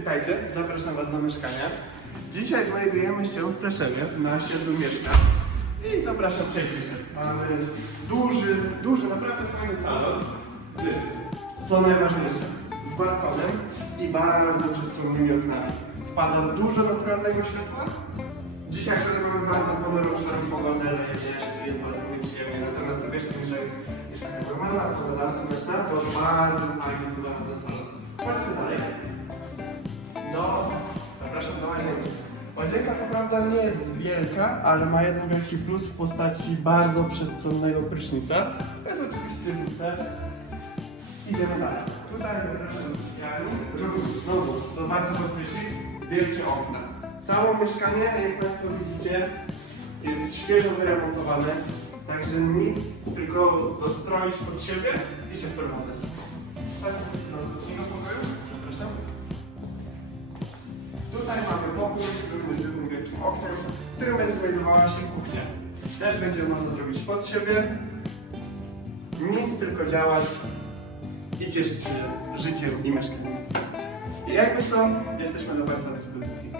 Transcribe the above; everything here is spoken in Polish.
witajcie, zapraszam Was do mieszkania. Dzisiaj znajdujemy się w Pleszewie, na osiedlu mieszka. I zapraszam, przejdźmy się. Mamy duży, duży, naprawdę fajny salon z, co najważniejsze, z balkonem i bardzo przestronnymi oknami. Wpada dużo naturalnego światła. Dzisiaj akurat mamy bardzo ponurą, pogodę, leje jest bardzo nieprzyjemnie. Natomiast wierzcie mi, że jest taka normalna pogoda słoneczna, to bardzo fajnie wygląda ten salon. Patrzcie dalej. Łazienki. Łazienka co prawda nie jest wielka, ale ma jeden wielki plus w postaci bardzo przestronnego prysznica. To jest oczywiście lucer. Idziemy dalej. Tutaj zapraszam sypialni. Również znowu, co warto podkreślić, wielkie okna. Całe mieszkanie, jak Państwo widzicie, jest świeżo wyremontowane. Także nic, tylko dostroić pod siebie i się wprowadzać. Oknem, w którym będzie znajdowała się kuchnia. Też będzie można zrobić pod siebie. Nic, tylko działać i cieszyć się życiem i mieszkaniem. I jakby co, jesteśmy do Państwa dyspozycji.